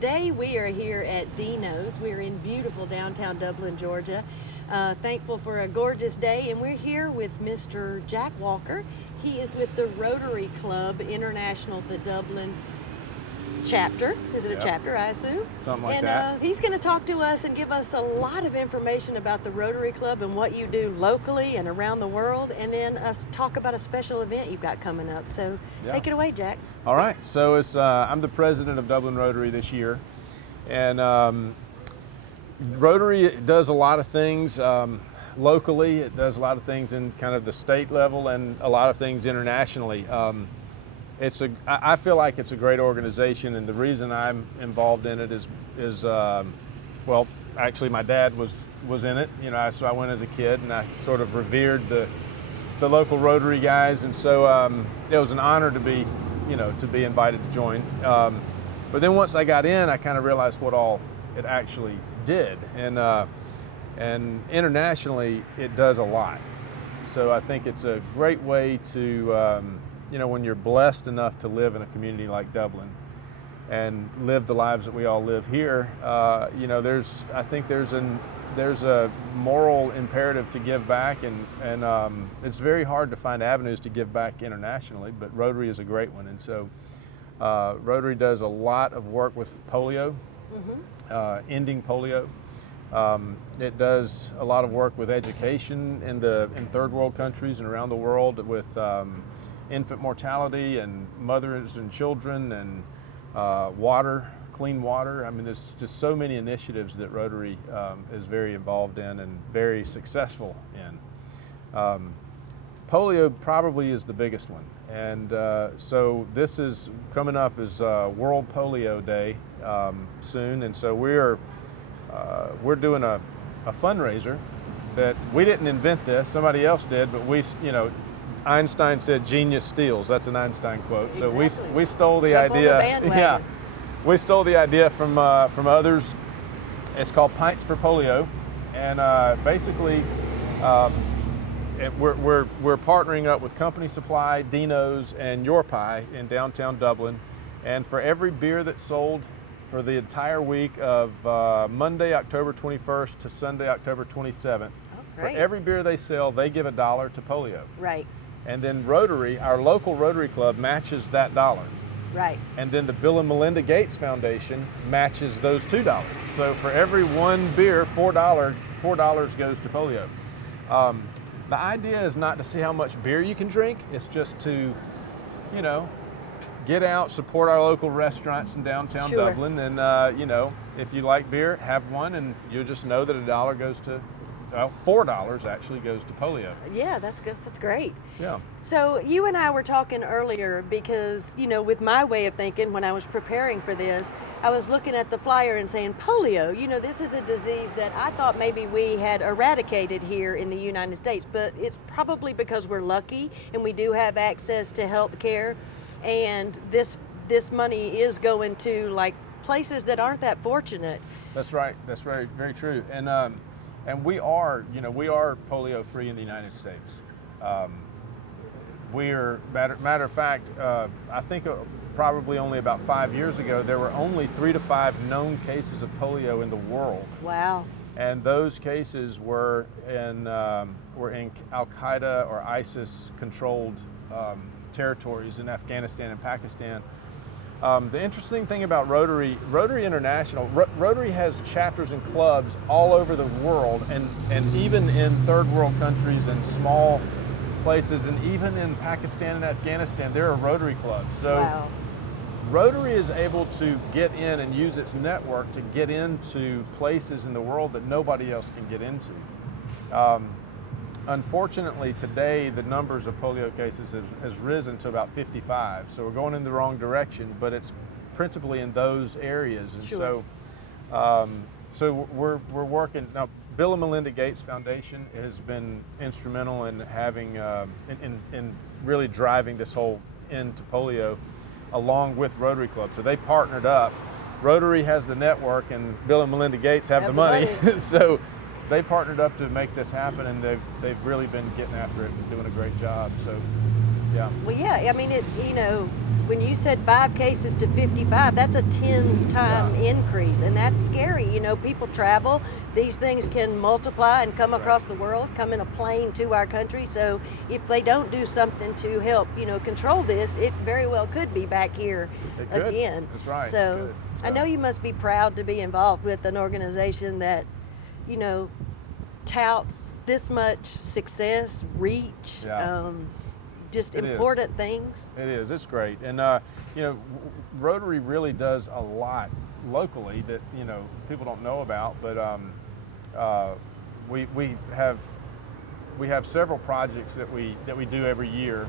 today we are here at Dino's. We're in beautiful downtown Dublin, Georgia. Thankful for a gorgeous day, and we're here with Mr. Jack Walker. He is with the Rotary Club International, the Dublin chapter. Is it a chapter, I assume? Something like that. And he's going to talk to us and give us a lot of information about the Rotary Club and what you do locally and around the world, and then us talk about a special event you've got coming up. So take it away, Jack. All right. So I'm the president of Dublin Rotary this year, and Rotary does a lot of things locally. It does a lot of things in kind of the state level and a lot of things internationally. I feel like it's a great organization, and the reason I'm involved in it is well, actually my dad was in it, so I went as a kid, and I sort of revered the local Rotary guys, and so it was an honor to be invited to join. But then once I got in, I kind of realized what all it actually did, and internationally it does a lot. So I think it's a great way to when you're blessed enough to live in a community like Dublin and live the lives that we all live here, I think there's a moral imperative to give back, and it's very hard to find avenues to give back internationally, but Rotary is a great one. And so Rotary does a lot of work with polio, ending polio. It does a lot of work with education in third world countries and around the world with infant mortality and mothers and children and clean water. I mean, there's just so many initiatives that Rotary is very involved in and very successful in. Polio probably is the biggest one. And so this is coming up as World Polio Day soon. And so we're doing a fundraiser that we didn't invent this, somebody else did, but Einstein said, "Genius steals." That's an Einstein quote. Exactly. So we stole the Jump on the idea. bandwagon. We stole the idea from others. It's called Pints for Polio, and basically we're partnering up with Company Supply, Dino's, and Your Pie in downtown Dublin. And for every beer that's sold for the entire week of Monday, October 21st to Sunday, October 27th, for every beer they sell, they give $1 to polio. Right. And then Rotary, our local Rotary Club, matches that $1. Right. And then the Bill and Melinda Gates Foundation matches those $2. So for every one beer, $4 goes to polio. The idea is not to see how much beer you can drink. It's just to, get out, support our local restaurants in downtown Dublin, and if you like beer, have one, and you'll just know that $1 goes to. Well, $4 actually goes to polio. Yeah, that's good. That's great. Yeah. So you and I were talking earlier because, with my way of thinking, when I was preparing for this, I was looking at the flyer and saying, polio, this is a disease that I thought maybe we had eradicated here in the United States, but it's probably because we're lucky and we do have access to health care, and this money is going to places that aren't that fortunate. That's right. That's very, very true. And we are polio free in the United States. We're matter of fact, I think probably only about 5 years ago, there were only 3 to 5 known cases of polio in the world. Wow. And those cases were in Al-Qaeda or ISIS controlled territories in Afghanistan and Pakistan. The interesting thing about Rotary International, Rotary has chapters and clubs all over the world, and even in third world countries and small places, and even in Pakistan and Afghanistan, there are Rotary clubs. So wow. Rotary is able to get in and use its network to get into places in the world that nobody else can get into. Unfortunately, today the numbers of polio cases has risen to about 55. So we're going in the wrong direction, but it's principally in those areas. And sure. so we're working now. Bill and Melinda Gates Foundation has been instrumental in having in really driving this whole end to polio, along with Rotary Club. So they partnered up. Rotary has the network, and Bill and Melinda Gates have the money. So they partnered up to make this happen, and they've really been getting after it and doing a great job. So Yeah. Well, yeah, I mean, when you said 5 cases to 55, that's a 10-time increase, and that's scary. People travel. These things can multiply and come across the world, come in a plane to our country. So if they don't do something to help, control this, it very well could be back here again. That's right. So I know you must be proud to be involved with an organization that, touts this much success, reach, just important things. It is. It's great. And, Rotary really does a lot locally that, people don't know about, but we have several projects that we do every year.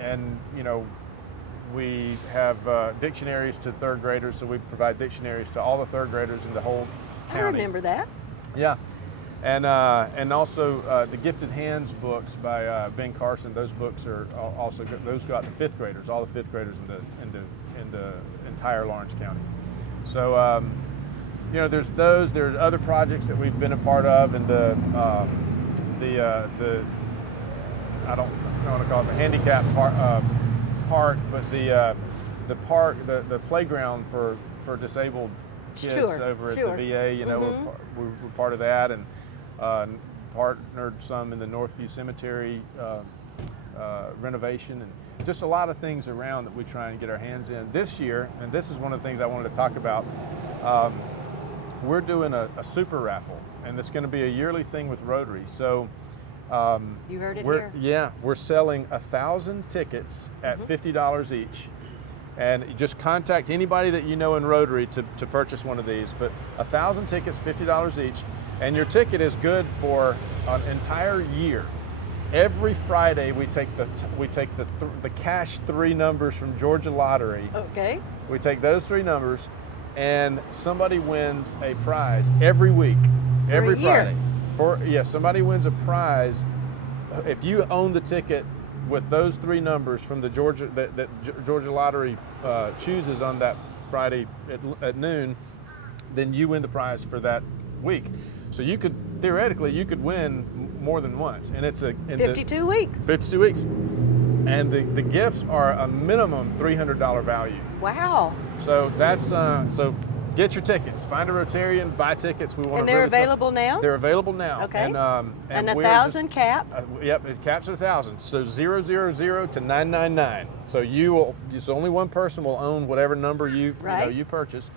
And, we have dictionaries to third graders, so we provide dictionaries to all the third graders in the whole county. I remember that. Yeah. And also the Gifted Hands books by Ben Carson. Those books are also those go out to fifth graders, all the fifth graders in the entire Lawrence County. So there's those. There's other projects that we've been a part of, and the I don't want to call it the handicap park, but the park, the playground for disabled kids over at the VA. We're part of that, and partnered some in the Northview Cemetery renovation, and just a lot of things around that we try and get our hands in. This year, and this is one of the things I wanted to talk about, we're doing a super raffle, and it's going to be a yearly thing with Rotary. So you heard it here. Yeah, we're selling 1,000 tickets at $50 each. And you just contact anybody that you know in Rotary to purchase one of these. But 1,000 tickets, $50 each, and your ticket is good for an entire year. Every Friday we take the cash 3 numbers from Georgia Lottery. Okay. We take those 3 numbers, and somebody wins a prize every week, every Friday. Somebody wins a prize if you own the ticket with those 3 numbers from the Georgia that Georgia Lottery chooses on that Friday at noon, then you win the prize for that week. So you could theoretically win more than once, and it's 52 weeks. 52 weeks, and the gifts are a minimum $300 value. Wow. So that's so. Get your tickets. Find a Rotarian, buy tickets. We want. And they're available now? They're available now. Okay. And 1,000 cap? Yep, it caps at 1,000. So 000 to 999. So only one person will own whatever number you purchase,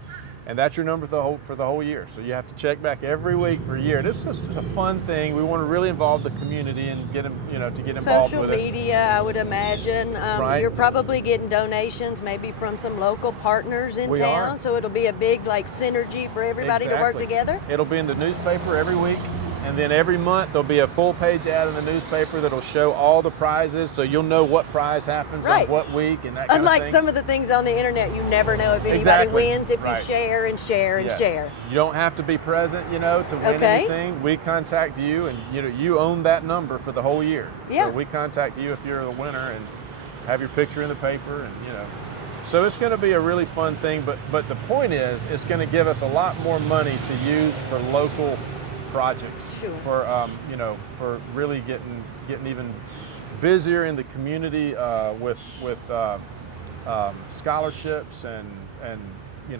and that's your number for the whole year. So you have to check back every week for a year. This is just a fun thing. We want to really involve the community and get them, to get involved with it. Social media, I would imagine. Right. You're probably getting donations, maybe from some local partners in town. So it'll be a big synergy for everybody to work together. It'll be in the newspaper every week. And then every month there'll be a full page ad in the newspaper that'll show all the prizes, so you'll know what prize happens on what week and that kind of thing. Unlike some of the things on the internet, you never know if anybody wins if you share and share and share. You don't have to be present, to win anything. We contact you, and you own that number for the whole year. Yeah. So we contact you if you're the winner and have your picture in the paper, and So it's going to be a really fun thing, but the point is, it's going to give us a lot more money to use for local projects, for really getting even busier in the community with scholarships and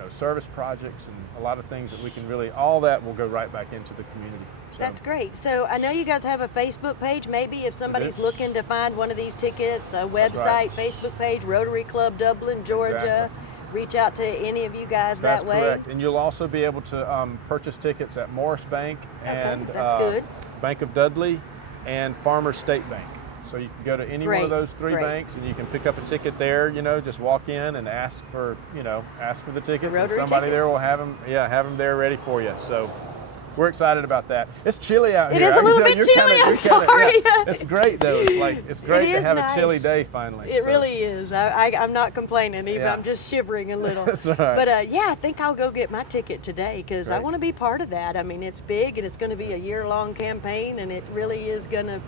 service projects and a lot of things that we can really, all that will go right back into the community. So. That's great. So I know you guys have a Facebook page. Maybe if somebody's looking to find one of these tickets, a website, Facebook page, Rotary Club Dublin, Georgia. Exactly. Reach out to any of you guys that way. That's correct. And you'll also be able to purchase tickets at Morris Bank and that's good. Bank of Dudley and Farmers State Bank. So you can go to any one of those 3 banks and you can pick up a ticket there, just walk in and ask for the tickets, and somebody there will have them there ready for you. So we're excited about that. It's chilly out here. It is a little bit chilly. I'm sorry. It's great though. It's great to have a chilly day finally. It really is. I'm not complaining. Even I'm just shivering a little. That's right. But I think I'll go get my ticket today because I want to be part of that. I mean, it's big and it's going to be a year-long campaign, and it really is going to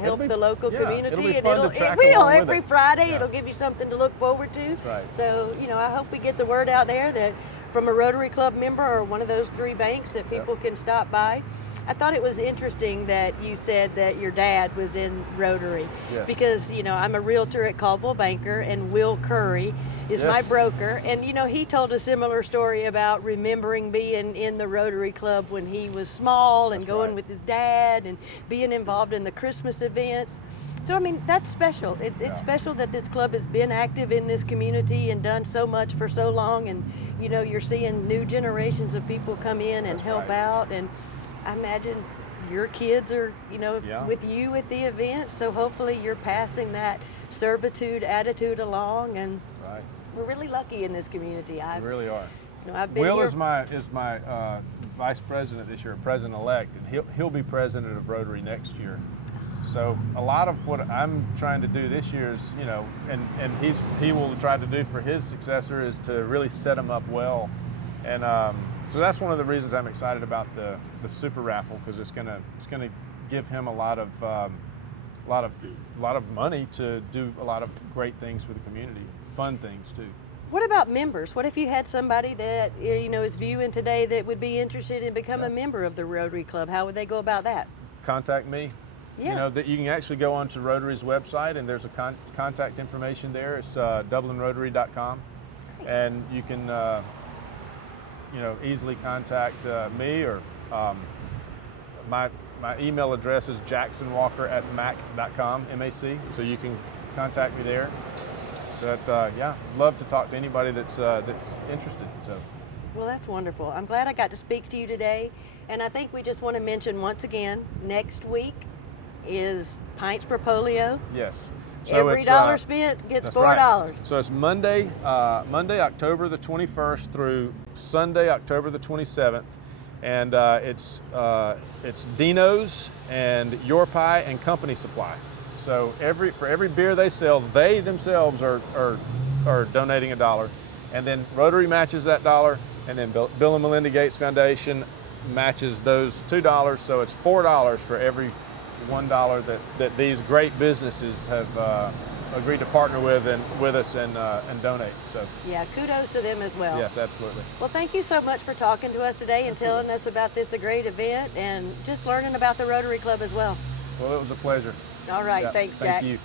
help the local community. It'll be fun to track it will along every with it. Friday. It'll give you something to look forward to. That's right. So I hope we get the word out there that from a Rotary Club member or one of those 3 banks that people can stop by. I thought it was interesting that you said that your dad was in Rotary. Yes. Because, I'm a realtor at Caldwell Banker, and Will Curry is my Yes. broker. And, he told a similar story about remembering being in the Rotary Club when he was small and That's going right. with his dad and being involved in the Christmas events. So, that's special. It's special that this club has been active in this community and done so much for so long. And, you're seeing new generations of people come in and That's help right. out. And I imagine your kids are, Yeah. with you at the event. So hopefully you're passing that servitude attitude along. And Right. we're really lucky in this community. We really are. I've been Will here. is my vice president this year, president-elect, and he'll be president of Rotary next year. So a lot of what I'm trying to do this year is, and he will try to do for his successor is to really set him up well, and so that's one of the reasons I'm excited about the super raffle, because it's gonna give him a lot of money to do a lot of great things for the community, fun things too. What about members? What if you had somebody that is viewing today that would be interested in becoming a member of the Rotary Club? How would they go about that? Contact me. Yeah. That you can actually go onto Rotary's website, and there's a contact information there. It's dublinrotary.com, and you can easily contact me, or my email address is jacksonwalker@mac.com, MAC. So you can contact me there. But love to talk to anybody that's interested. So. Well, that's wonderful. I'm glad I got to speak to you today. And I think we just want to mention once again, next week is Pints for Polio. Yes. So Every it's, dollar spent gets that's $4. right. So it's Monday, October the 21st through Sunday, October the 27th, and it's Dino's and Your Pie and Company Supply. So for every beer they sell, they themselves are donating $1, and then Rotary matches that $1, and then Bill and Melinda Gates Foundation matches those $2. So it's $4 for every $1 that these great businesses have agreed to partner with us and donate. So Yeah, kudos to them as well. yes, absolutely. Well, thank you so much for talking to us today and telling us about this great event and just learning about the Rotary Club as well. Well, it was a pleasure. All right, Yeah, thanks, Jack. Thank you.